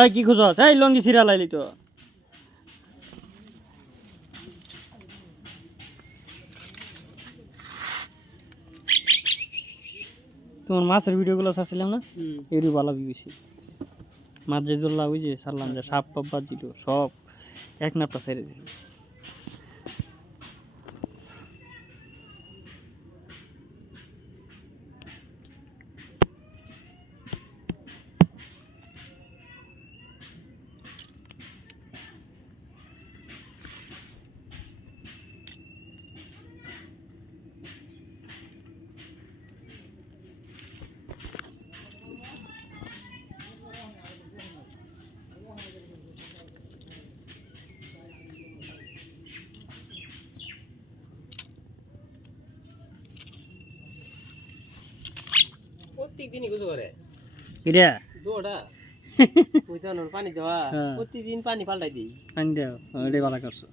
এই কি খুঁজছ? এই লঙ্গি ছিঁড়া লাইলি তো। তোমার মাছের ভিডিওগুলো ছাড়ছিলাম না, এরই ভালো বেশি মাছ যে ধরলাম ওই যে ছাড়লাম যে সাপ পাপ বাদ দিল সব এক নাপটা ছেড়ে দিল। প্রত্যেকদিনই গোসল করে কিরা দৌড়া ওইটানোর পানি দেওয়া প্রতিদিন পানি পাল্টাই দিই। পানি দাও, ওটাই ভালো করছো।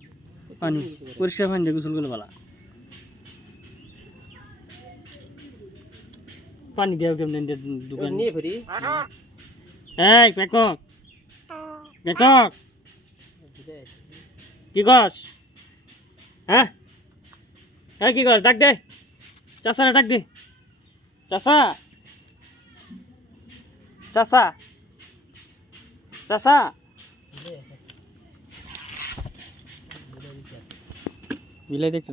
পানি পরিষ্কার পানি দিয়ে গোসল করলে ভালো। পানি দেও কেমন দোকান নিয়ে ফেরি এই পেকক পেকক কি কস? হ্যাঁ হ্যাঁ কি কস? ডাক দে চাষা, ডাক দে চাষা, চাষা, চাষা। বিলাই দেখতে